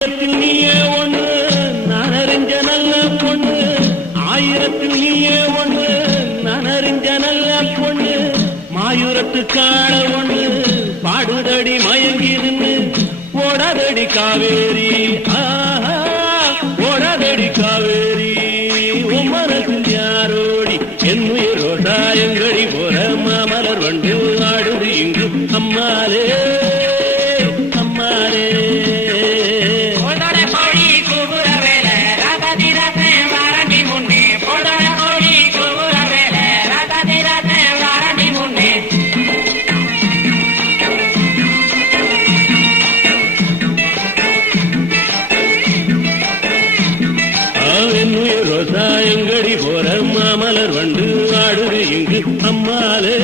நீயே ஒண்ணு நான் அறிஞ்ச நல்ல பொண்ணு, ஆயிரத்தில் நீயே ஒண்ணு நான் அறிஞ்ச நல்ல பொண்ணு, மாயூரத்து காண ஒண்ணு பாடுதடி மயங்கிருந்து ஓடாதடி காவேரி, ஓடாதடி காவேரி, உம்மனத்தில் யாரோடி என்னுயிர் ரோசாயங்கடி போற மாமலர் வண்டு ஆடுது இங்கு அம்மாலே அம்மாலே. ரோசாயங்கடி போற மாமலர் வண்டு ஆடுது இங்கு அம்மாலே.